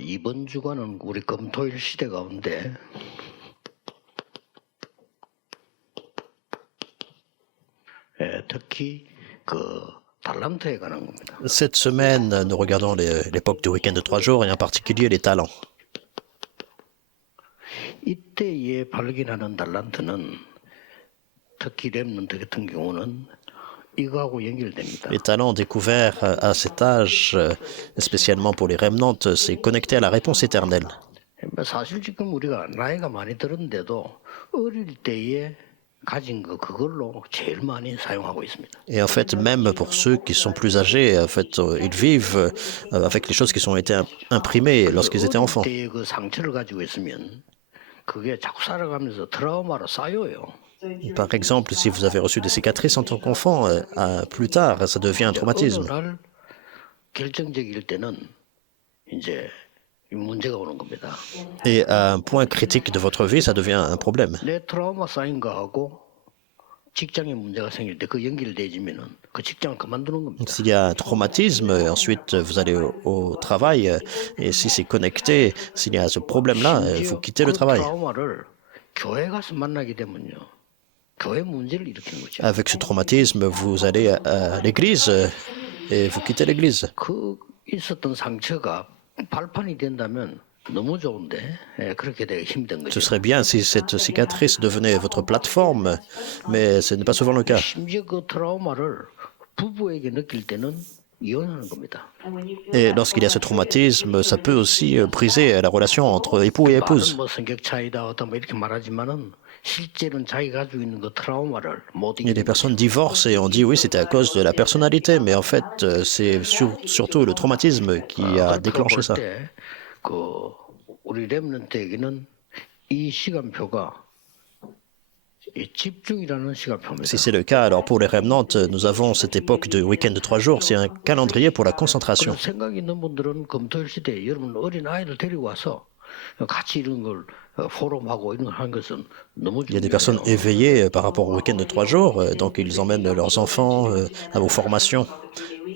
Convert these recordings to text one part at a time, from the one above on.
이번 주간은 우리 금토일 시대 가운데 특히 그 달란트에 관한 겁니다. Cette semaine, nous regardons l'époque du week-end de 3 jours et en particulier les talents. 이때에 발견하는 달란트는 특히 렘넌트 같은 경우는 이거하고 연결됩니다. Les talents découverts à cet âge, spécialement pour les remnants, c'est connecté à la réponse éternelle. 사실 지금 우리가 나이가 많이 들었는데도 어릴 때에 가진 그걸로 제일 많이 사용하고 있습니다. Et en fait, même pour ceux qui sont plus âgés, en fait, ils vivent avec les choses qui ont été imprimées lorsqu'ils étaient enfants. 어릴 때의 그 상처를 가지고 있으면 그게 자꾸 살아가면서 트라우마로 쌓여요. Par exemple, si vous avez reçu des cicatrices en tant qu'enfant, plus tard, ça devient un traumatisme. 어느 날 결정적일 때는 이제 이 문제가 오는 겁니다. Et à un point critique de votre vie, ça devient un problème. 내 트라우마 쌓인 거하고 직장에 문제가 생길 때 그 연결되지면은 그 직장을 그만두는 겁니다. S'il y a un traumatisme, ensuite vous allez au travail, et si c'est connecté, s'il y a ce problème-là, vous quittez le 그 travail. 트라우마를 교회 가서 만나게 되면요. 교회 문제를 일으키는 거죠. Avec ce traumatisme, vous allez à l'église et vous quittez l'église. 그 있었던 상처가 발판이 된다면 너무 좋은데 그렇게 되기 힘든 Ce 거죠. serait bien si cette cicatrice devenait votre plateforme, mais ce n'est pas souvent le cas. 심지어 그 트라우마를 부부에게 느낄 때는 이혼하는 겁니다. Et lorsqu'il y a ce traumatisme, ça peut aussi briser la relation entre époux et 말은 épouse. 뭐 성격 차이다 어떤 뭐 이렇게 말하지만은 실제로는 자기가 가지고 있는 그 트라우마를 못 Et les 이기는 personnes divorcent et on dit oui, c'était à cause de la personnalité, mais en fait, c'est surtout le traumatisme qui a déclenché ça. 그 우리 렘넌트에게는 이 시간표가 이 집중이라는 시간표입니다. Si c'est le cas, alors pour les remnants, nous avons cette époque de week-end de 3 jours, c'est un calendrier pour la concentration. 그래서 생각 있는 분들은 금토일 시대에 여러분 어린 아이를 데리고 와서 같이 이런 걸 포럼하고 이런 걸 하는 것은 너무 Il y a des personnes 중요해요. éveillées par rapport au week-end de 3 jours, donc ils emmènent leurs enfants à vos formations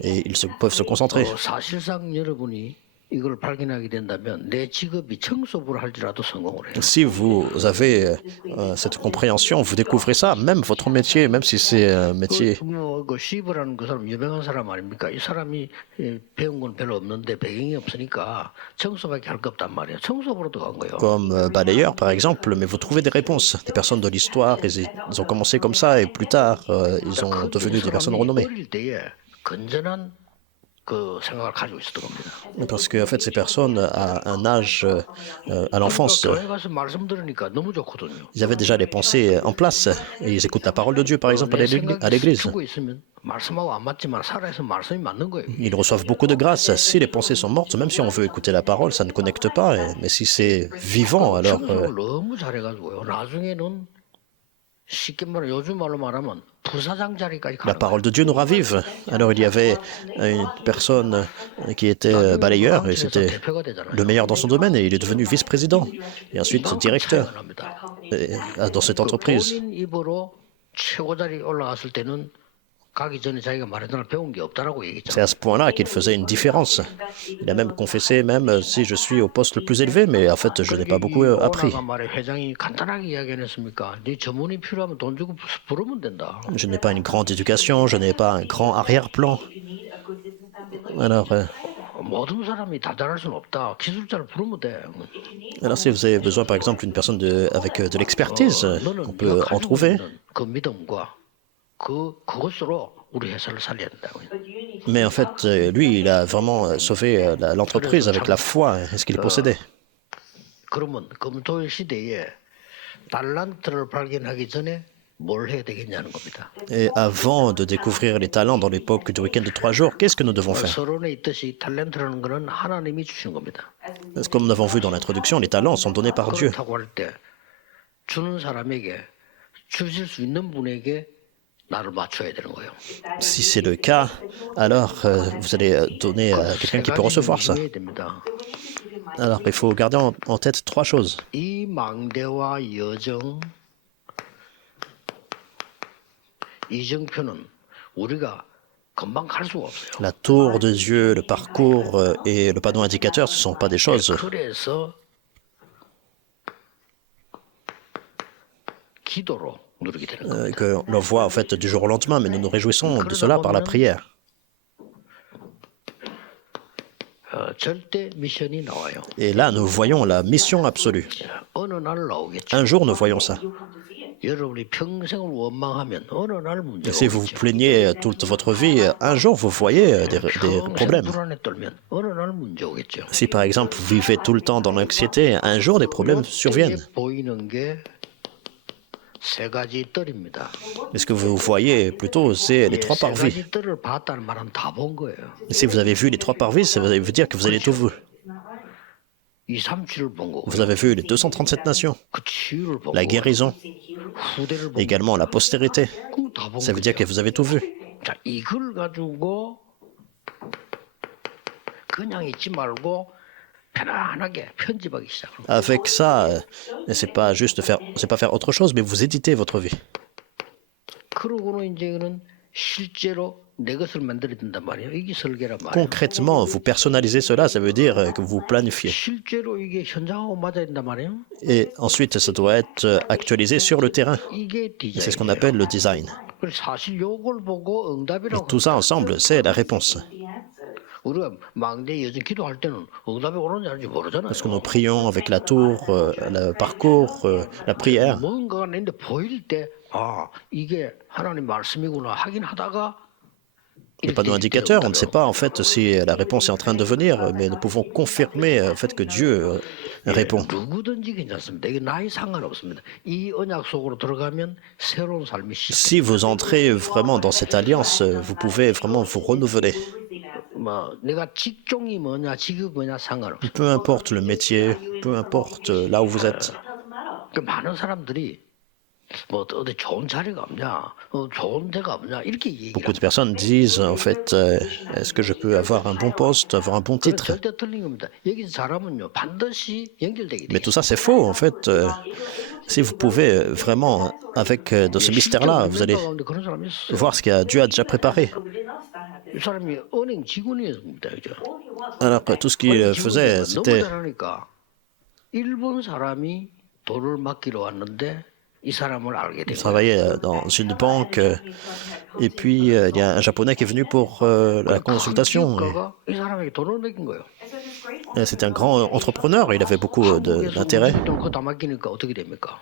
et ils peuvent se concentrer. 사실상 여러분이 이걸 발견하게 된다면 내 직업이 청소부를 할지라도 성공을 해요. Si vous avez cette compréhension, vous découvrez ça, même votre métier, même si c'est un métier. 그 시브라는 그 사람 유명한 사람 아닙니까? 이 사람이 배운 건 별로 없는데 배경이 없으니까 청소밖에 할 거 없단 말이에요. 청소부로 들어간 거예요. Comme balayeur par exemple, mais vous trouvez des réponses. Des personnes de l'histoire, ils ont commencé comme ça et plus tard, ils ont devenu des personnes renommées. 어릴 때에 건전한 그 생각을 가지고 있었던 겁니다. Parce que en fait, ces personnes, à un âge, à l'enfance, 교회 가서 말씀 들으니까 너무 좋거든요. ils avaient déjà les pensées en place et ils écoutent la parole de Dieu, par exemple, 내 à 생각이 l'église. 죽어 있으면 말씀하고 안 맞지만 살아서 말씀이 맞는 거예요. Ils reçoivent beaucoup de grâce. Si les pensées sont mortes, même si on veut écouter la parole, ça ne connecte pas. Mais si c'est vivant, alors 청소를 너무 잘해가지고요. 나중에는 쉽게 말해 요즘 말로 말하면 부사장 자리까지 la 가는 거예요. parole de Dieu nous ravive. Alors il y avait une personne qui était balayeur et c'était 대표가 되잖아요. le meilleur dans son domaine et il est devenu vice-président et ensuite directeur 차이가 납니다. dans cette entreprise. 본인 입으로 최고 자리 올라갔을 때는 가기 전에 자기가 말했던 배운 게 없다라고 C'est 얘기했잖아요. à ce point-là qu'il faisait une différence. Il a même confessé, même si je suis au poste le plus élevé, mais en fait je n'ai pas beaucoup appris. 오나가 말에 회장이 간단하게 이야기 안 했습니까? 네 전문이 필요하면 돈 주고 부르면 된다. Je n'ai pas une grande éducation, je n'ai pas un grand arrière-plan. Alors, 모든 사람이 다 잘할 수는 없다. 기술자를 부르면 돼. alors si vous avez besoin par exemple d'une personne avec de l'expertise, on 너는 peut 네가 en 가지고 trouver. 있는 그 믿음과 그것으로 우리 회사를 살려야 된다고. Mais en fait, lui, il a vraiment sauvé l'entreprise avec la foi et ce qu'il possédait. 그러면 금토일 시대에 달란트를 발견하기 전에 뭘 해야 되겠냐는 겁니다. Et avant de découvrir les talents dans l'époque du week-end de 3 jours, qu'est-ce que nous devons faire? 서론에 있듯이 탤런트라는 것은 하나님이 주시는 겁니다. Parce que comme nous avons vu dans l'introduction, les talents sont donnés par Dieu. 그렇다고 할 때 주는 사람에게 주실 수 있는 분에게 나를 맞춰야 되는 거예요. Si c'est le cas, alors vous allez donner à quelqu'un qui peut recevoir ça. 이해해야 됩니다. Alors il faut garder en tête 3 choses. 이 망대와 여정 이정표는 우리가 금방 갈 수가 없어요. La tour de Dieu, le parcours et le panneau indicateur, ce ne sont pas des choses 그래서 기도로 누리게 되는 겁니다. que l'on voit en fait du jour au lendemain, mais nous nous réjouissons de cela par la prière. 절대 미션이 나와요. Et là, nous voyons la mission absolue. 어느 날 나오겠죠. Un jour, nous voyons ça. 여러분이 평생을 원망하면 어느 날 문제가 Si vous vous 오겠죠. plaignez toute votre vie, un jour, vous voyez des 평생 problèmes. 불안에 떨면 어느 날 문제 오겠죠. Si par exemple, vous vivez tout le temps dans l'anxiété, un jour, des problèmes surviennent. 이때 보이는 게 세 가지 뜰입니다. Mais ce que vous voyez plutôt, c'est les trois 세 parvis. 가지 뜰을 봤다는 말은 다 본 거예요. Et si vous avez vu les trois parvis, ça veut dire que vous avez tout vu. 237을 본 거고, Vous avez vu les 237 nations, 그 치유를 본 la 거고, guérison, 후대를 본 également la postérité. 거고, 다 본 Ça veut dire que 거죠. vous avez tout vu. 자, 이걸 가지고 그냥 있지 말고 편안하게 편집하기 시작합니다. Avec ça, c'est pas juste c'est pas faire autre chose, mais vous éditez votre vie. 그러고는 이제는 실제로 내 것을 만들어야 된단 말이에요. 이게 설계란 말이에요. Concrètement, vous personnalisez cela, ça veut dire que vous planifiez. 실제로 이게 현장하고 맞아야 된단 말이에요. Et ensuite, ça doit être actualisé sur le terrain. 이게 Et c'est ce qu'on 디자인이에요. appelle le design. 그래서 사실 요걸 보고 응답이라고 Tout ça ensemble, c'est la réponse. 우리가 망대 여전 기도할 때는 응답이 오는지 아닌지 모르잖아요. Parce que nous prions avec la tour, le parcours, la prière. 뭔가가 내는데 보일 때 아, 이게 하나님 말씀이구나 하긴 하다가 Le panneau indicateur, on ne sait pas en fait si la réponse est en train de venir, mais nous pouvons confirmer en fait que Dieu répond. 누구든지 괜찮습니다. 이게 나이 상관없습니다. 이 언약 속으로 들어가면 새로운 삶이 시작. Si vous entrez vraiment dans cette alliance, vous pouvez vraiment vous renouveler. 뭐 내가 직종이 뭐냐 직업이 뭐냐 상관없어요. Peu importe le métier, peu importe là où vous êtes. 그 많은 사람들이 뭐 어디 좋은 자리가 없냐, 좋은 데가 없냐 이렇게 얘기해요. Beaucoup de personnes disent en fait, est-ce que je peux avoir un bon poste, avoir un bon 그건 titre? 절대 틀린 겁니다. 여기서 잘하면요 반드시 연결되게 Mais 돼요. tout ça c'est faux en fait. Si vous pouvez vraiment, avec de ce mystère-là, vous allez 가운데 그런 사람이 있어요. voir ce que Dieu a déjà préparé. 이 사람이 은행 직원이었습니다. 그죠? Alors tout ce qu'il 은행 faisait, 직원이니까 너무 c'était 잘하니까 일본 사람이 돈을 맡기러 왔는데 이 사람을 알게 된 거예요. travailler dans une banque. Et puis il y a un Japonais qui est venu pour la consultation. 기업가가 이 사람에게 돈을 맡긴 거예요. Et c'était un grand entrepreneur, il avait beaucoup d'intérêt. 그거 다 맡기니까 어떻게 됩니까?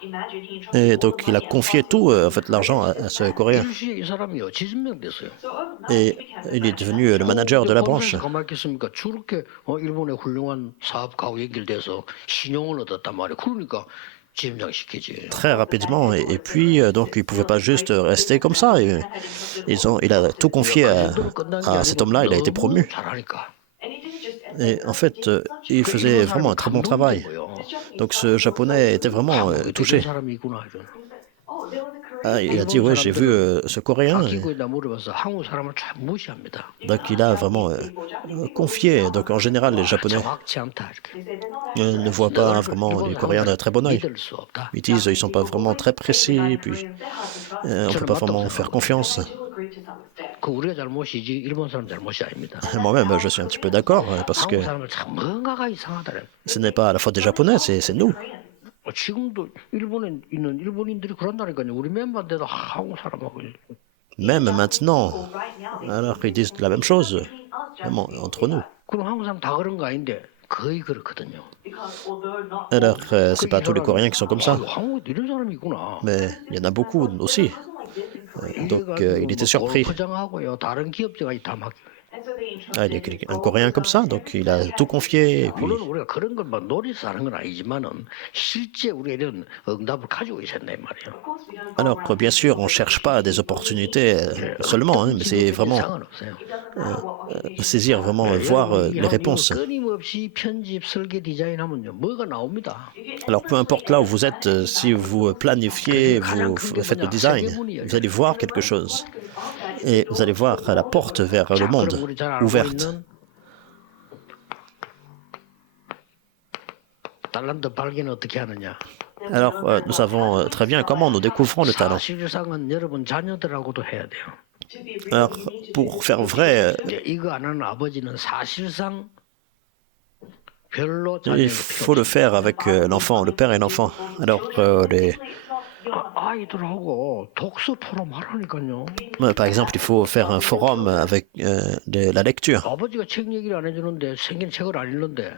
Et donc il a confié tout, en fait, l'argent à ce Coréen. 일시에 이 사람이요 지진명 됐어요. Et il est devenu le manager de la branche. 가 맡겼습니까? 저렇게 일본의 훌륭한 사업가하고 연결돼서 신용을 얻었단 말이에요. 그러니까 지점장 시키지. Très rapidement. Et puis, donc, il ne pouvait pas juste rester comme ça. Il a tout confié à cet homme-là, il a été promu. 잘하니까. Et en fait, il faisait vraiment un très bon travail. Donc ce Japonais était vraiment touché. 사람이 있구나. 이런. Ah, il a dit, oui, j'ai vu ce Coréen. 아끼고 있나 물어봐서 한국 사람을 참 무시합니다. Donc il a vraiment confié. Donc en général, les Japonais 정확치 않다 이렇게. ne voient pas vraiment les Coréens d'un très bon œil. 믿을 수 없다. Ils disent, ils ne sont pas vraiment très précis, puis on ne peut pas vraiment faire confiance. 그 우리가 잘못이지 일본 사람 잘못이 아닙니다. Moi-même, je suis un petit peu d'accord, parce que 한국 사람은 참 뭔가가 이상하다. ce n'est pas la faute des Japonais, c'est nous. 지금도 일본에 있는 일본인들이 그런다니까요. 우리 멤버인데도 한국 사람하고 Même maintenant, alors ils disent la même chose, vraiment, entre nous. 그럼 한국 사람 다 그런 거 아닌데 거의 그렇거든요. Alors, c'est pas tous les Coréens qui sont comme ça, 한국에 이런 사람이 있구나. mais il y en a beaucoup aussi. Donc, il était surpris. 포장하고요. 다른 기업체가 다 막. Ah, il y a un Coréen comme ça, donc il a tout confié. Et puis, 물론 우리가 그런 걸 막 노리서 하는 건 아니지만은 실제 우리가 이런 응답을 가지고 있었네 말이에요. alors, bien sûr, on ne cherche pas des opportunités seulement, hein, mais c'est vraiment 상관없어요. saisir, vraiment voir les réponses. 끊임없이 편집, 설계, 디자인하면요 뭐가 나옵니다. Alors, peu importe là où vous êtes, si vous planifiez, vous faites le design, vous allez voir quelque chose. Et vous allez voir la porte vers le 그럼 monde 우리 잘 알고 ouverte. 있는 달란트 발견 어떻게 하느냐? Alors, nous savons très bien comment nous découvrons le talent. 사실상은 여러분 자녀들하고도 해야 돼요. Alors, pour faire vrai, 이제 이거 안 하는 아버지는 사실상 별로 il 자녀에게 필요 faut le 없습니다. faire avec l'enfant, le père et l'enfant. Alors, 아이들하고 독서 토론 하라니까요. par exemple, il faut faire un forum avec la lecture. 아버지가 책 얘기를 안 해주는데 생긴 책을 안 읽는데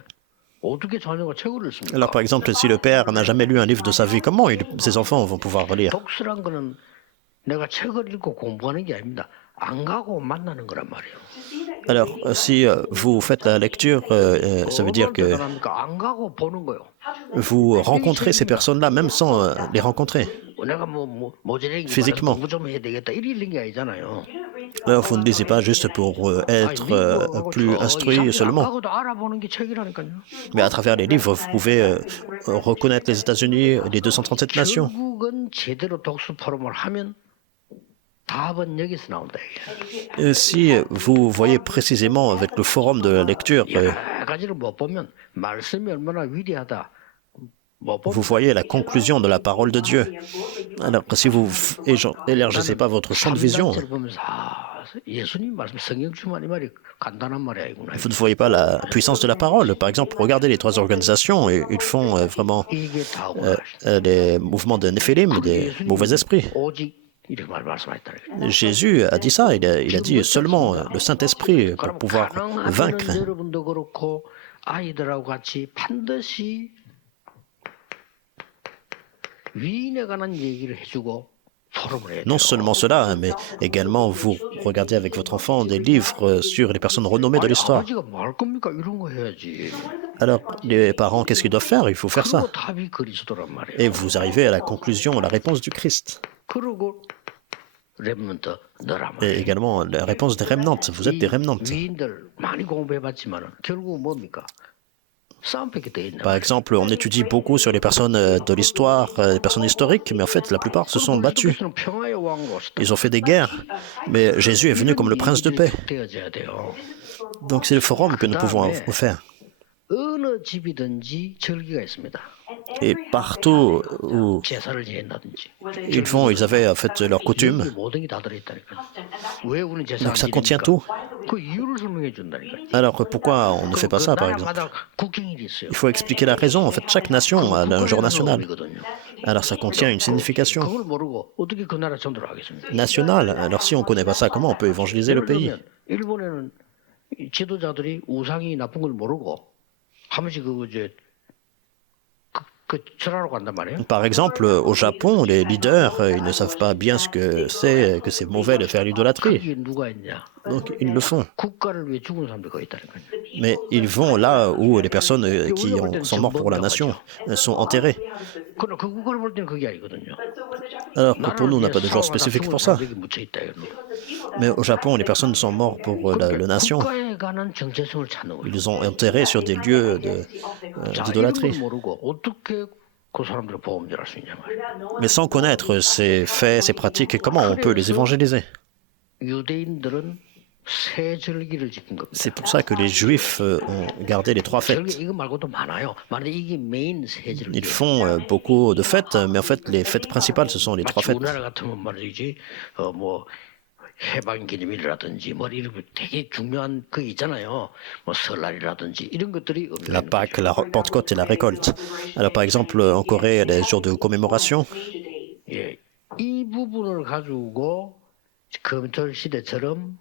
어떻게 자녀가 책을 읽습니까? Alors, par exemple, si le père n'a jamais lu un livre de sa vie, comment ses enfants vont pouvoir lire? 독서란 거는 내가 책을 읽고 공부하는 게 아닙니다. 안 가고 만나는 거란 말이에요. Alors, si vous faites la lecture, ça veut dire que 대단합니까? 안 가고 보는 거요. vous rencontrez ces personnes-là, même sans les rencontrer. 내가 모자라게 Physiquement. 공부 좀 해야 되겠다 이런 게 아니잖아요. Alors, vous ne lisez pas juste pour être plus instruit seulement, 가고도 알아보는 게 책이라니까요. mais à travers les livres, vous pouvez reconnaître les États-Unis, les 237 nations. 결국은 제대로 독서 포럼을 하면 답은 여기서 나온다. 이게. Si vous voyez précisément avec le forum de la lecture, 여러 가지를 못 보면 말씀이 얼마나 위대하다. 못 보면 vous voyez la conclusion de la parole de Dieu. Alors, si vous élargissez pas votre champ de vision, 삼단체를 보면서 예수님 말씀 성경 주만 이 말이 간단한 말이 아니구나. vous ne voyez pas la puissance de la parole. Par exemple, regardez les trois organisations, et ils font vraiment 이게 다구나. les mouvements de Néphilim, des mauvais esprits. 오직 이렇게 말씀하셨다니까요. Jésus a dit ça, il a dit seulement le Saint-Esprit pour 그럼 pouvoir vaincre. 가능하면 여러분도 그렇고 아이들하고 같이 반드시 위인에 관한 얘기를 해주고 포럼을 해야 돼요. Non seulement cela, mais également vous regardez avec votre enfant des livres sur les personnes renommées de l'histoire. 아버지가 뭐 할 겁니까? 이런 거 해야지. Alors, les parents, qu'est-ce qu'ils doivent faire? Il faut faire ça. 그리고 답이 그리스도란 말이에요. Et vous arrivez à la conclusion, à la réponse du Christ. 그리고 렘넌트 너란 Et 말이에요. également la réponse des remnants. Vous êtes des remnants. 위인들 많이 공부해봤지만 결국 뭡니까? 싸움밖에 더 있나? Par exemple, on étudie beaucoup sur les personnes de l'histoire, les personnes historiques, mais en fait, la plupart se sont battus. 그리스도께서는 평화의 왕으로 Ils ont fait des guerres. Mais Jésus est venu comme le prince de paix. 되어져야 돼요. Donc c'est le forum que nous pouvons faire. 어느 집이든지 절기가 있습니다. Et partout où 제사를 지낸다든지. ils vont, ils avaient en fait leurs coutumes. 여기 모든 게 다 들어있다니까. 왜 우리는 제사를 Donc ça contient tout. 그 이유를 설명해 준다니까. Alors pourquoi on ne fait pas ça, par exemple? 나라마다 국경일이 있어요. Il faut expliquer la raison. En fait, chaque nation a un jour national. Alors ça contient une signification 그걸 모르고 어떻게 그 나라 전도를 하겠습니까? nationale. Alors si on ne connaît pas ça, comment on peut évangéliser le 예를 pays? 들면 일본에는 이 지도자들이 우상이 나쁜 걸 모르고 한 번씩 그 절하러 간단 말이에요. Par exemple, au Japon, les leaders, ils ne savent pas bien ce que c'est mauvais de faire l'idolâtrie. 그게 누가 있냐? Donc ils le font. 국가를 위해 죽은 사람들이 거기 있다니까요. Mais ils vont là où les personnes qui sont mortes pour la nation sont enterrées. 그러나 그 국가를 볼 때는 그게 아니거든요. Alors que pour nous, on n'a pas de jour spécifique pour ça. 사람들이 묻혀 있다 이겁니다. Mais au Japon, les personnes sont mortes pour la nation. 국가에 관한 정체성을 찾는 거예요. Ils les ont enterrés sur des lieux 자, 이런 걸 d'idolâtrie. 모르고 어떻게 그 사람들을 보험질할 수 있냐 말이에요. Mais sans connaître ces faits, ces pratiques, comment on peut les évangéliser? 유대인들은 세 절기를 지킨 겁니다. C'est pour ça que les Juifs ont gardé les trois 절기 fêtes. 이거 말고도 많아요. 만약 이게 메인 세 절기. Ils font beaucoup de fêtes, mais en fait, les fêtes principales, ce sont les trois 마치 fêtes. 우리나라 같으면 말이지 뭐 해방 기념일이라든지 뭐 이런 거 되게 중요한 거 있잖아요. 뭐 설날이라든지 이런 것들이 La Pâque, la Pentecôte et la récolte. Alors, par exemple, en Corée, il y a des jours de commémoration. 예, 이 부분을 가지고 검토 시대처럼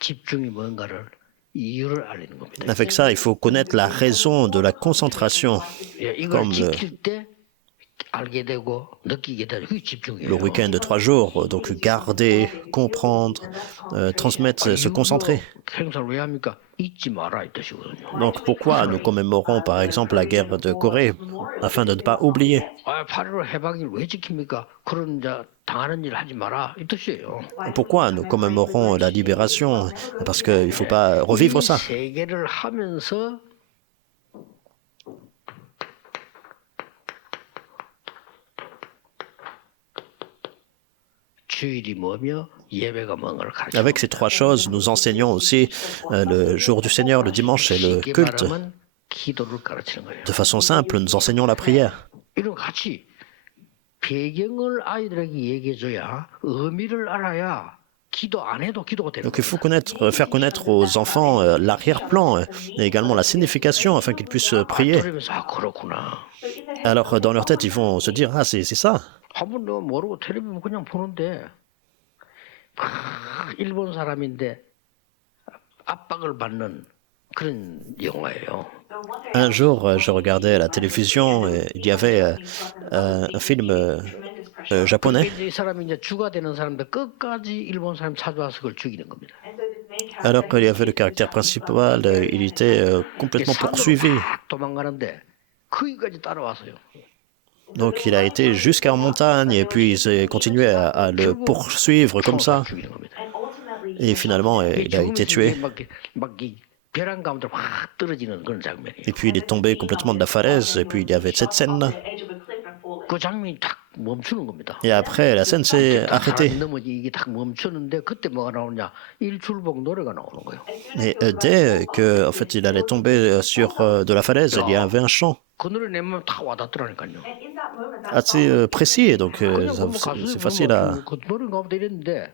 집중이 뭔가를 이유를 알리는 겁니다. Avec ça, il faut connaître la raison de la concentration. 예, 이걸 comme 지킬 때 알게 되고 느끼게 되는 그게 집중이에요. Le week-end de 3 jours, donc garder, comprendre, transmettre, se concentrer. 행사를 왜 합니까? 잊지 마라 이 뜻이거든요. Donc pourquoi nous commémorons par exemple la guerre de Corée afin de ne pas oublier? 8.15 해방일 왜 지킵니까? 그런 자 당하는 일 하지 마라 이 뜻이에요. Pourquoi nous commémorons la libération? Parce qu'il ne faut pas revivre ça. 이 세계를 하면서 주일이 뭐며 예배가 뭔가를 가르쳐. Avec ces trois choses, nous enseignons aussi le jour du Seigneur, le dimanche et le 쉽게 culte. 말하면 기도를 가르치는 거예요. De façon simple, nous enseignons la prière. 이런 같이 배경을 아이들에게 얘기해줘야 의미를 알아야 기도 안 해도 기도가 되는 Donc il 거예요. faut faire connaître aux enfants l'arrière-plan et également la signification afin qu'ils puissent prier. 들으면서 아 그렇구나. Alors dans leur tête, ils vont se dire, ah c'est ça. 한번 너 모르고 텔레비전 그냥 보는데 막 일본 사람인데 압박을 받는 그런 영화예요. Un jour, je regardais à la télévision et il y avait un film japonais. 그게 이제 이 사람이 이제 주가 되는 사람인데 끝까지 일본 사람 찾아와서 그걸 죽이는 겁니다. Alors qu'il y avait le caractère principal, il était complètement 산으로 poursuivi. 막 도망가는데 거기까지 따라와서요. Donc il a été jusqu'en montagne et puis il continué à le poursuivre comme ça. 죽이는 겁니다. Et finalement, il a été tué. 막이 벼랑 가운데 확 떨어지는 그런 장면이에요. Et puis il est tombé complètement de la falaise. Et puis il y avait cette scène-là. 그 장면이 딱 멈추는 겁니다. Et après, la scène s'est arrêtée. 사람이 넘어지 이게 딱 멈추는데 그때 뭐가 나오냐? 일출봉 노래가 나오는 거예요. Et dès que, en fait, il allait tomber sur de la falaise, il y avait un chant 그 노래 내면 다 와닿더라니까요. assez précis. Et donc, 그냥 보면 c'est facile à. 그 노래 가운데 이랬는데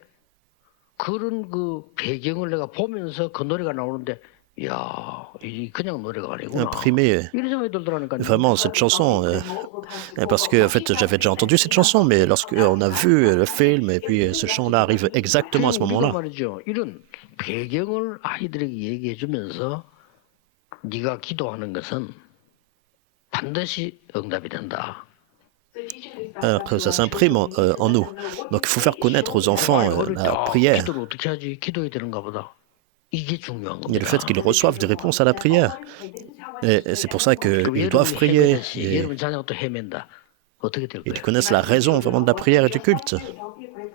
그런 그 배경을 내가 보면서 그 노래가 나오는데 야, 이 그냥 노래가 아니구나. imprimer 이런 생각이 들더라니까요. vraiment cette chanson. Parce que, en fait, j'avais déjà entendu cette chanson, mais lorsqu'on a vu le film, et puis ce chant-là arrive exactement à ce 우리가 moment-là. 말이죠. 이런 배경을 아이들에게 얘기해 주면서 네가 기도하는 것은 반드시 응답이 된다. Alors que ça s'imprime en nous. Donc il faut faire connaître aux enfants la prière 기도를 어떻게 하지? 기도해야 되는가 보다. 이게 중요한 et le 겁니다. fait qu'ils reçoivent des réponses à la prière. Et c'est pour ça qu'ils doivent prier. Et 여러분 자녀가 또 헤맨다. 어떻게 될 ils 거예요? connaissent la raison vraiment de la prière et du culte.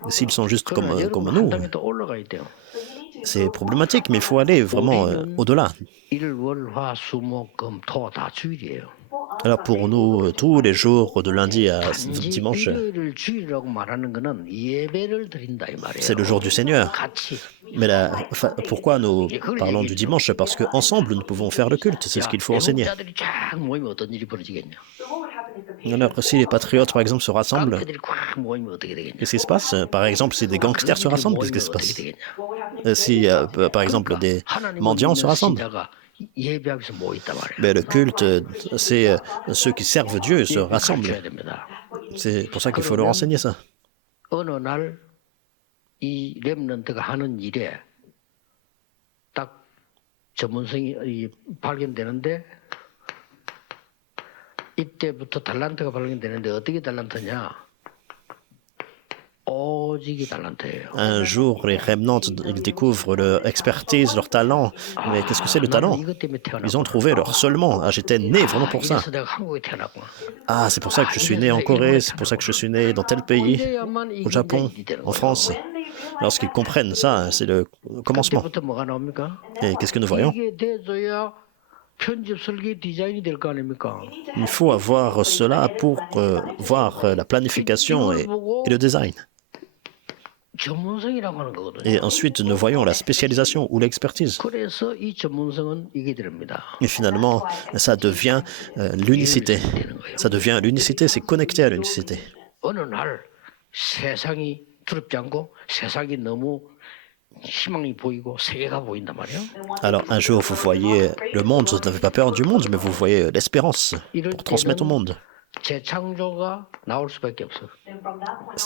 Et s'ils sont juste comme 여러분 한 nous, 단계 더 올라가야 돼요. c'est problématique, mais il faut aller vraiment au-delà. 일, 월, 화, 수, 목, 금, 토 다 주일이에요. Alors pour nous, tous les jours, de lundi à 단지 dimanche, 일요일을 주일이라고 말하는 거는 예배를 드린다 이 말이에요. c'est le jour du Seigneur. 같이. Mais pourquoi nous parlons du dimanche? Parce qu'ensemble, nous pouvons faire le culte. C'est ce qu'il faut enseigner. 애국자들이 쫙 모이면 어떤 일이 벌어지겠냐? Alors si les patriotes, par exemple, se rassemblent, 깡패들이 꽉 모이면 어떻게 되겠냐? qu'est-ce qui se passe? Par exemple, si des gangsters se rassemblent, qu'est-ce qui se passe? 되겠냐? Si, par exemple, des 하나님을 mendiants se 믿는 rassemblent. 신자가 예배하면서 모여 있단 말이에요. Mais le culte, c'est ceux qui servent Dieu se rassemblent. 가르쳐야 됩니다. C'est pour ça qu'il faut leur enseigner ça. 어느 날 이 렘넌트가 하는 일에 딱 전문성이 발견되는데 이때부터 달란트가 발견되는데 어떻게 달란트냐? 오직이 달란트예요. Un jour, les remnants, ils découvrent leur expertise, leur talent. Mais qu'est-ce que c'est le talent? 이것 때문에 태어났구나. Ils ont trouvé leur seulement. Ah, j'étais né vraiment pour ça. 이래서 내가 한국에 태어났구나. Ah, c'est pour ça que je suis né en Corée, c'est pour ça que je suis né dans tel pays, 이래야만 au Japon, en France. Lorsqu'ils comprennent ça, c'est le commencement. 그때부터 뭐가 나옵니까? Et qu'est-ce que nous voyons? 이게 돼줘야 편집 설계 디자인이 될 거 아닙니까? Il faut avoir cela pour voir la planification et le design. 전문성이라고 하는 거거든요. Et ensuite, nous voyons la spécialisation ou l'expertise. 그래서 이 전문성은 이게 됩니다. Et finalement, ça devient l'unicité. Ça devient l'unicité, c'est connecté à l'unicité. 어느 날 세상이 두렵지 않고 세상이 너무 희망이 보이고 세계가 보인단 말이에요. Alors, un jour, vous voyez le monde, vous n'avez pas peur du monde, mais vous voyez l'espérance pour transmettre au monde. 재창조가 나올 수밖에 없어.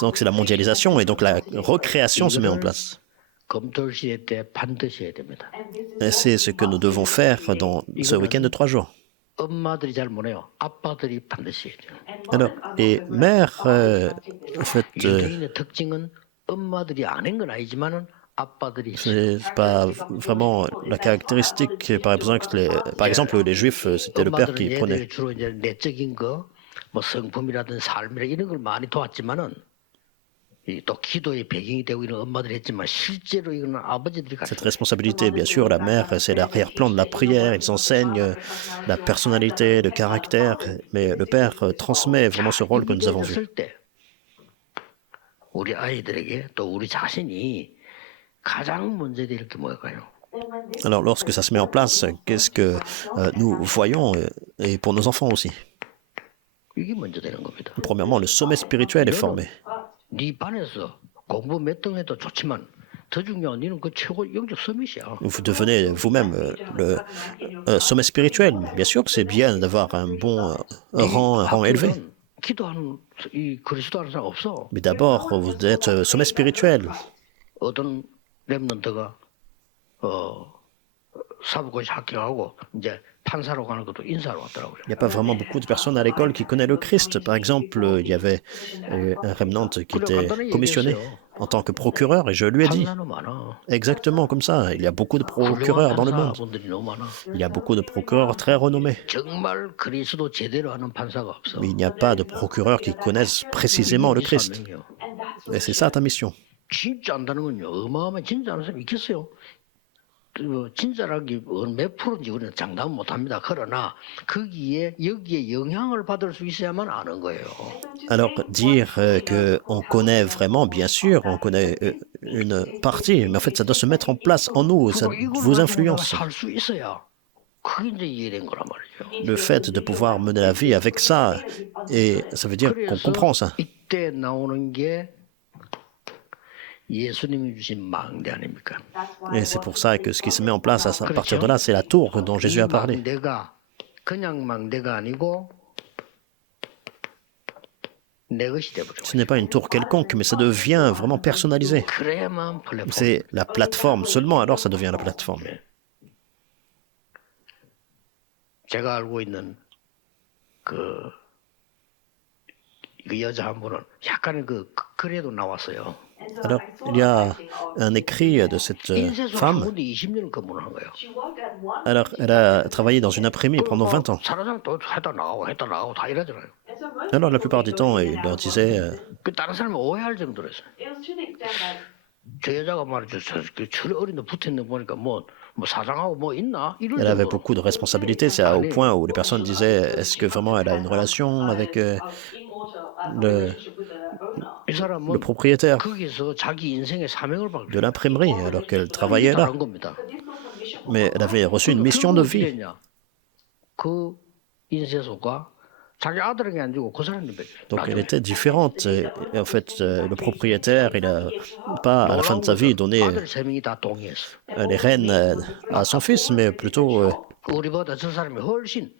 Donc, c'est la mondialisation et donc la recréation se met en place. 검토 시대 때 반드시 해야 됩니다. Et c'est ce que nous devons faire dans ce week-end de 3 jours. 엄마들이 잘 못해요. 아빠들이 반드시 해야 돼요. Alors, les mères, en fait, 유대인의 특징은 엄마들이 안 한 건 아니지만은 아빠들이 c'est pas vraiment la caractéristique. Par exemple, les Juifs, c'était le père qui 엄마들은 prenait. 얘들이 주로 이제 내적인 거, 뭐 성품이라든 삶이라 이런 걸 많이 도왔지만은 또 기도의 배경이 되고 이런 엄마들이 했지만 실제로 이거는 아버지들이 같이 Cette responsabilité, bien sûr, la mère, c'est l'arrière-plan de la prière. Ils enseignent la personnalité, le caractère, mais le père transmet vraiment ce rôle que nous avons vu. 됐을 때 우리 아이들에게 또 우리 자신이 가장 먼저 될 게 뭘까요? Alors, lorsque ça se met en place, qu'est-ce que nous voyons, et pour nos enfants aussi? 이게 먼저 되는 겁니다. Premièrement, le sommet spirituel est formé. 네 반에서 공부 몇 등 해도 좋지만 더 중요한 너는 그 최고 영적 서밋이야. Vous devenez vous-même le sommet spirituel. Bien sûr que c'est bien d'avoir un bon un rang élevé. 기도하는 이 그리스도 하는 사람 없어. Mais d'abord, vous êtes sommet spirituel. 어떤 렘넌트가 사법고시 합격하고 이제 판사로 가는 것도 인사로 왔더라고요. Il n'y a pas vraiment beaucoup de personnes à l'école qui connaissent le Christ. Par exemple, il y avait un remnant qui était commissionné en tant que procureur et je lui ai dit 판사는 많아. exactement comme ça. Il y a beaucoup de procureurs dans le monde. 판사분들이 너무 많아. Il y a beaucoup de procureurs très renommés. 정말 그리스도 제대로 하는 판사가 없어. Mais il n'y a pas de procureurs qui connaissent précisément le Christ. Et c'est ça ta mission. 진짜 안다는 건요. 어마어마한 진짜 아는 사람이 있겠어요. 진짜라기 몇 프로인지 우리는 장담 못합니다. 그러나 여기에 영향을 받을 수 있어야만 아는 거예요. Alors, dire qu'on connaît vraiment, bien sûr, on connaît une partie, mais en fait, ça doit se mettre en place en nous, ça vous influence. 살수 있어야 그게 이제 이해된 거란 말이죠. Le fait de pouvoir mener la vie avec ça, et ça veut dire qu'on comprend ça. 이때 나오는 게 예수님이 주신 망대 아닙니까? Et c'est pour ça que ce qui se met en place à partir de là, c'est la tour dont Jésus a parlé. 망대가 그냥 망대가 아니고 내 것이 돼버려. Ce n'est pas une tour quelconque, mais ça devient vraiment personnalisé. 그래야만 플랫폼. C'est la plateforme seulement, alors ça devient la plateforme. 제가 알고 있는 그 여자 한 분은 약간의 그 글에도 나왔어요. Alors, il y a un écrit de cette 인쇄소 한 femme. 군데 20년을 근무를 한 거예요. Alors, elle a travaillé dans une imprimerie pendant 20 ans. 사람 또 했다 나가고 다 이러잖아요. Alors, la plupart du temps, il leur disait 그 다른 사람이 오해할 정도로서 저 여자가 말이죠. 그 철 어린 데 붙어 있는 거 보니까 뭐 사장하고 뭐 있나 이럴 elle avait 정도. beaucoup de responsabilités. C'est au point où les personnes disaient est-ce que vraiment elle a une relation avec le, 이 le 사람은 propriétaire 거기서 자기 인생의 사명을 받고 de l'imprimerie alors qu'elle travaillait là. 다른 겁니다. Mais elle avait reçu une mission de vie. 그 인쇄소가 자기 아들에게 안 주고 그 사람한테 뺏겨요. Donc elle était différente. Et en fait, le propriétaire, il n'a pas, à la fin de sa vie, donné 아들 세 명이 다 동의했어. les rênes à son fils, mais plutôt 우리보다 저 사람이 훨씬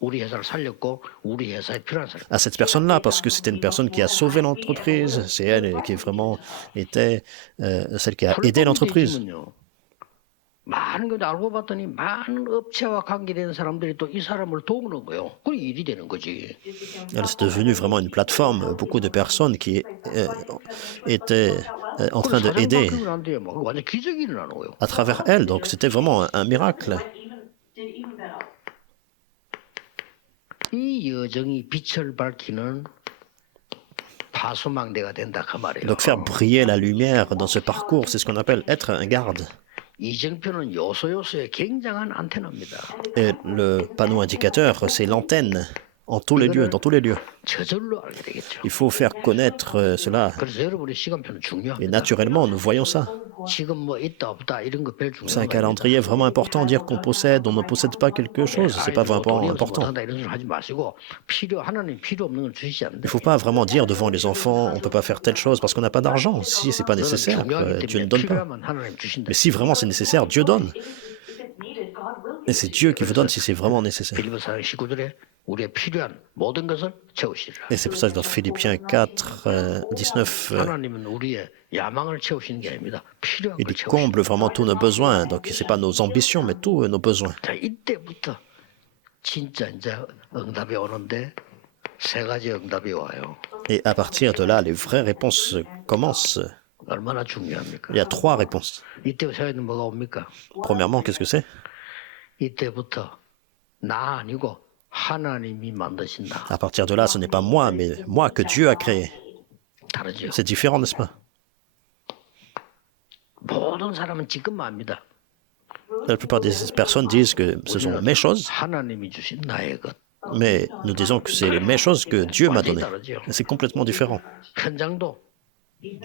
우리 회사를 살렸고 우리 회사에 필요한 사람. à cette personne-là, parce que c'était une personne qui a sauvé l'entreprise. C'est elle qui vraiment était celle qui a aidé l'entreprise. 많은 걸 알고 봤더니 많은 업체와 관계된 사람들이 또 이 사람을 도우는 거예요. 그 일이 되는 거지. Elle est devenue vraiment une plateforme. Beaucoup de personnes qui étaient en train d'aider 사장 안 돼요. 뭐 완전 기적이 일어나는 거예요. à travers elle. Donc c'était vraiment un miracle. 이 여정이 빛을 밝히는 파수망대가 된다 그 말이에요. Donc faire briller la lumière dans ce parcours, c'est ce qu'on appelle être un garde. 이정표는 요소요소의 굉장한 안테나입니다. Et le panneau indicateur, c'est l'antenne en tous les lieux, dans tous les lieux. 저절로 알게 되겠죠. Il faut faire connaître cela. 그래서 여러분의 시간표는 Et 중요합니다. naturellement, nous voyons ça. 지금 뭐 있다 없다 이런 거 별 C'est un 중요한 거 calendrier vraiment important. Dire qu'on possède, on ne possède pas quelque chose, c'est pas vraiment important. 못한다 이런 소리 하지 마시고 하나님 필요 없는 걸 주시지 Il 않는데. ne faut pas vraiment dire devant les enfants, on ne peut pas faire telle chose parce qu'on n'a pas d'argent. Si c'est pas nécessaire, Dieu ne donne pas. 필요하면 하나님 주신다. Mais si vraiment c'est nécessaire, Dieu donne. Et c'est Dieu qui vous donne si c'est vraiment nécessaire. 빌립보서 19절에 우리의 필요한 모든 것을 채우시리라. Et c'est pour ça que dans Philippiens 4, 19, 하나님은 우리의 야망을 채우시는 게 아닙니다. 필요한 il 걸 채우시는. comble vraiment tous nos besoins. Donc c'est pas nos ambitions, mais tous nos besoins. 자, 이때부터 진짜 이제 응답이 오는데 세 가지 응답이 와요. Et à partir de là, les vraies réponses commencent. 얼마나 중요합니까? Il y a 3 réponses. 이때 세가지는 뭐가 옵니까? Premièrement, qu'est-ce que c'est? 이때부터 나 아니고 하나님이 만드신다. À partir de là, ce n'est pas moi, mais moi que Dieu a créé. 다르죠. C'est différent, n'est-ce pas? 모든 사람은 지금 압니다. La plupart des personnes disent que ce sont mes choses, 하나님이 주신 나의 것. mais nous disons que c'est mes choses que Dieu m'a données. Et c'est complètement différent. 현장도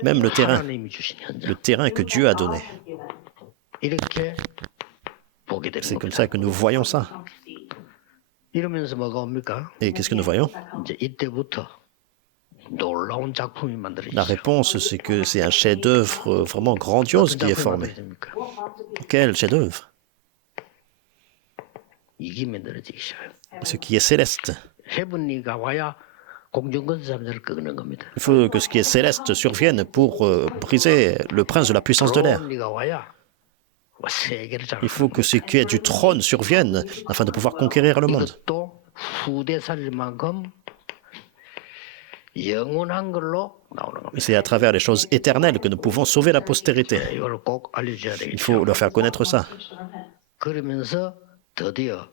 Même le 하나님이 주신 현장. terrain que Dieu a donné. 이렇게 보게 되는 C'est comme 겁니다. ça que nous voyons ça. 이러면서 뭐가 옵니까? Et qu'est-ce que nous voyons? 이제 이때부터 놀라운 작품이 La 만들어지죠. réponse, c'est que c'est un chef-d'œuvre vraiment grandiose 어떤 qui est 작품이 formé. 만들어집니까? Quel chef-d'œuvre? 이게 만들어지기 시작해요. Ce qui est céleste. 헤븐리가 와야 공중건설자를 끄는 겁니다. Il faut que ce qui est céleste survienne pour briser le prince de la puissance de l'air. 로운리가 와야 세계를 Il faut que ce qui est du trône survienne afin de pouvoir conquérir le monde. 이것도 후대 살릴 만큼 영원한 걸로 나오는 겁니다. C'est à travers les choses éternelles que nous pouvons sauver la postérité. 이걸 꼭 알려줘야 Il 되겠죠. faut leur faire connaître ça. 그러면서 드디어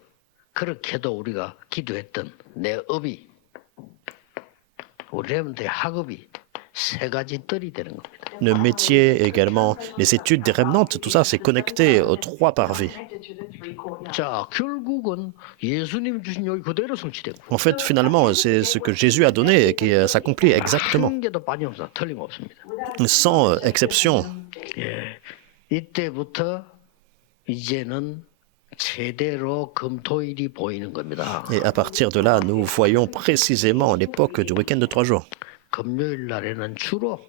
그렇게도 우리가 기도했던 내 업이 우리 여러분들의 학업이 세 가지 뜰이 되는 겁니다. Le métier également, les études des rémanentes, tout ça, c'est connecté aux trois parvis. 자, 결국은 예수님 주신 여기 그대로 성취되고 En fait, finalement, c'est ce que Jésus a donné et qui s'accomplit exactement, 한 개도 빠짐없어 틀림없습니다. sans exception. 예, 이때부터 이제는 제대로 금토일이 보이는 겁니다. Et à partir de là, nous voyons précisément l'époque du week-end de 3 jours. 금요일 날에는 주로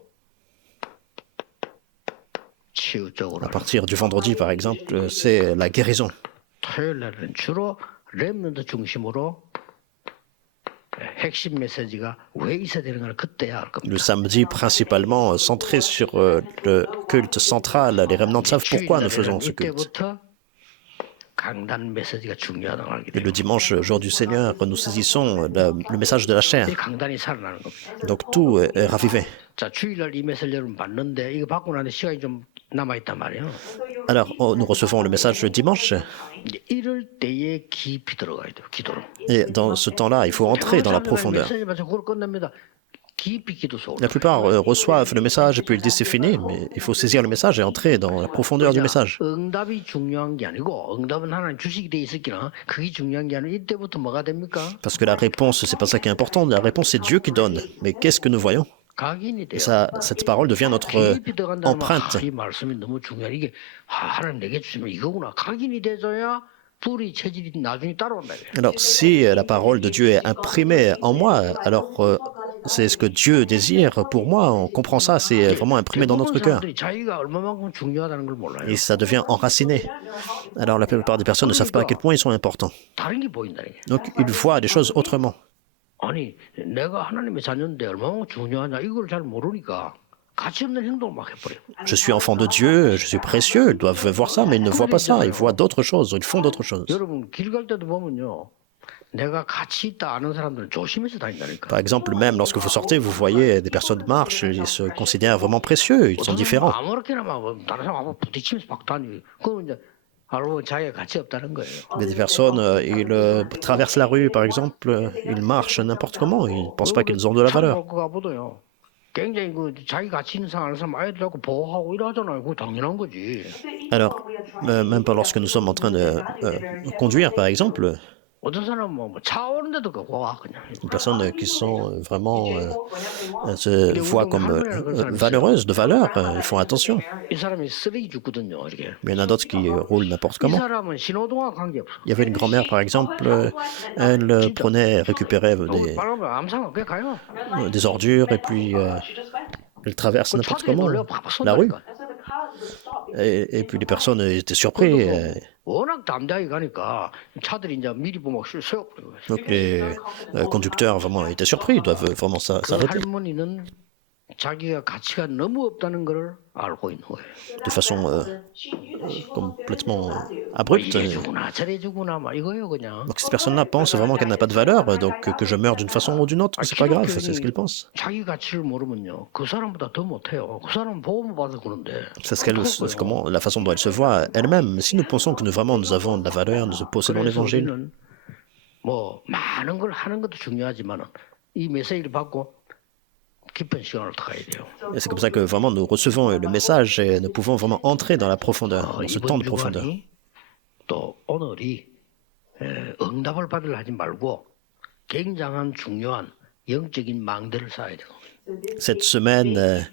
치유 쪽으로, À partir du vendredi, par exemple, c'est la guérison. 토요일 날에는 주로 렘넌트 중심으로 핵심 메시지가 왜 있어야 되는 걸 그때야 알 겁니다. Le samedi, principalement centré sur le culte central. Les rémanents savent pourquoi nous faisons ce culte. 이때부터 강단 메시지가 중요하다고 알게 Et le 돼요. dimanche, jour du Seigneur, nous saisissons le message de la chair. 이 강단이 살아나는 겁니다. Donc tout est ravivé. 자, 주일날 이 메시지를 여러분 받는데 이거 받고 나는데 시간이 좀 남아 있단 말이에요. Alors, nous recevons le message le dimanche. 이제 이럴 때에 깊이 들어가야 돼요. 기도로. Et dans ce temps-là, il faut entrer dans la profondeur. 메시지 받아 그걸 끝납니다. 깊이 기도 속으로. La plupart reçoivent le message et puis ils disent c'est fini, mais il faut saisir le message et entrer dans la profondeur du message. 응답이 중요한 게 아니고 응답은 하나님 주식이 돼 있었기나 그게 중요한 게 아니고 이때부터 뭐가 됩니까? Parce que la réponse, c'est pas ça qui est important. La réponse, c'est Dieu qui donne. Mais qu'est-ce que nous voyons? 각인이 돼요. Cette parole devient notre 깊이 들어간다면 empreinte. 이 말씀이 너무 중요해. 이게 하나님 내게 주시면 이거구나. 각인이 돼서야 불이 체질이 나중에 따라온다. 이거예요. Alors, si la parole de Dieu est imprimée en moi, alors c'est ce que Dieu désire pour moi. On comprend ça, c'est vraiment imprimé dans notre cœur. 사람들이 자기가 얼마만큼 중요하다는 걸 몰라요. Et ça devient enraciné. Alors, la plupart des personnes ne savent pas à quel point ils sont importants. 다른 게 보인다는 게. Donc, ils voient les choses autrement. 아니 내가 하나님의 자녀인데 얼마나 중요하냐 이걸 잘 모르니까 가치 없는 행동을 막 해버려. Je suis enfant de Dieu, je suis précieux. Ils doivent voir ça, mais ils ne voient pas ça. Ils voient d'autres choses, ils font d'autres choses. 여러분 길 갈 때도 보면요. 내가 가치 있다 아는 사람들은 조심해서 다닌다니까. Par exemple, même lorsque vous sortez, vous voyez des personnes marchent, ils se considèrent vraiment précieux, ils sont différents. 아무렇게나 막 다른 사람하고 부딪히면서 막 다니. 그건 이제 알고 자기가 가치 없다는 거예요. Il y a des personnes, ils traversent la rue, par exemple, ils marchent n'importe comment, ils ne pensent pas qu'ils ont de la valeur. 차 가보도요. 굉장히 그 자기 가치 있는 사람 아는 사람 아이들 자꾸 보호하고 이러잖아요. 그거 당연한 거지. Alors, même pas lorsque nous sommes en train de conduire, par exemple, 어떤 사람은 차 오는데도 그거 와 그냥. des personnes qui sont vraiment se voient comme valeureuses, de valeur, ils font attention. 이 사람이 쓰레기 줍거든요. 이렇게. Mais il y en a d'autres qui roulent n'importe 이 comment. 사람은 신호등과 관계 없어. Il y avait une grand-mère, par exemple, elle prenait, récupérait 바로 암상 그냥 가요. des ordures et puis elle traverse n'importe comment la rue. Et puis les personnes étaient surpris. 워낙 담대하게 가니까 차들이 이제 미리 보면 세워버리고. Donc les conducteurs vraiment étaient surpris, ils doivent vraiment 그 s'arrêter. 할머니는 자기가 가치가 너무 없다는 걸 알고 있는 거예요. De façon complètement abrupte. 이래주구나 저래주구나 막 이거예요 그냥. Donc cette personne-là pense vraiment qu'elle n'a pas de valeur, donc que je meurs d'une façon ou d'une autre, c'est pas grave, c'est ce qu'il pense. 자기 가치를 모르면요 그 사람보다 더 못해요. 그 사람은 보험을 받아 그런데. C'est comment la façon dont elle se voit elle-même. Si nous pensons que nous avons de la valeur, nous possédons l'évangile. 우리는 뭐 많은 걸 하는 것도 중요하지만은 이 메시지를 받고 깊은 시간을 가야 돼요. Et c'est comme ça que vraiment nous recevons le message et nous pouvons vraiment entrer dans la profondeur, dans ce temps de profondeur. 주간이 또 오늘이 응답을 받으려 하지 말고 굉장한 중요한 영적인 망대를 쌓아야 돼요. Cette semaine,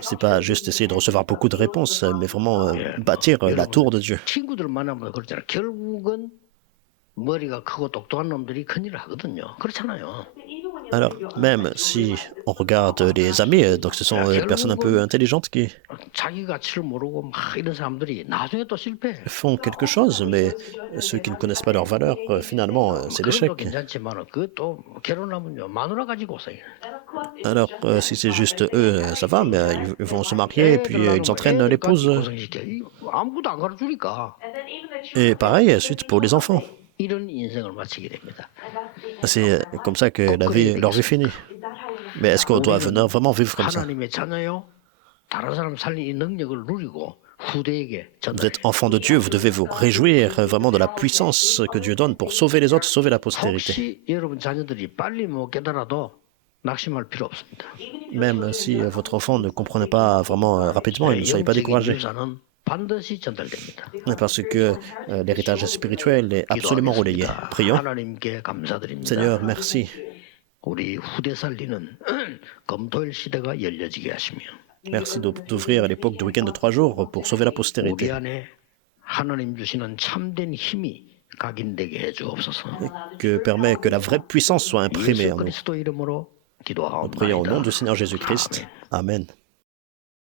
c'est pas juste essayer de recevoir beaucoup de réponses, mais vraiment bâtir la tour de Dieu. 친구들 만나면 그렇잖아요. 결국은 머리가 크고 똑똑한 놈들이 큰일을 하거든요. 그렇잖아요. Alors, même si on regarde les amis, donc ce sont des personnes un peu intelligentes qui 자기 가치를 모르고 막 이런 사람들이 나중에 또 실패해. font quelque chose, mais ceux qui ne connaissent pas leur valeur, finalement, c'est 그런 거 l'échec. 괜찮지만 그또 결혼하면요 마누라 가지고 오세요. Alors, si c'est juste eux, ça va, mais ils vont se marier et puis ils entraînent l'épouse. 고생시켜. 아무것도 안 가르쳐주니까 Et pareil, ensuite pour les enfants. 이런 인생을 마치게 됩니다. C'est comme ça que leur vie finit. Mais est-ce qu'on doit vraiment vivre comme ça? 하나님의 자녀요. 다른 사람 살린 이 능력을 누리고 후대에게 Vous 전달해. êtes enfant de Dieu, vous devez vous réjouir vraiment de la puissance que Dieu donne pour sauver les autres, sauver la postérité. 혹시 여러분 자녀들이 빨리 못 깨달아도 낙심할 필요 없습니다. Même si votre enfant ne comprenait pas vraiment rapidement, ne soyez pas 영적인 découragés. 유산은 반드시 전달됩니다. Parce que l'héritage spirituel est absolument relayé. 기도하겠습니다. Prions. 하나님께 감사드립니다. Seigneur, merci. 우리 후대 살리는 검토일 시대가 열려지게 하시며 Merci d'ouvrir l'époque du week-end de 3 jours pour sauver la 우리 postérité. 안에 하나님 주시는 참된 힘이 각인되게 해 주옵소서. Que permet que la vraie puissance soit imprimée 예수 en nous. 그리스도 이름으로 Nous prions au nom 기도하옵나이다. du Seigneur Jésus-Christ. Amen.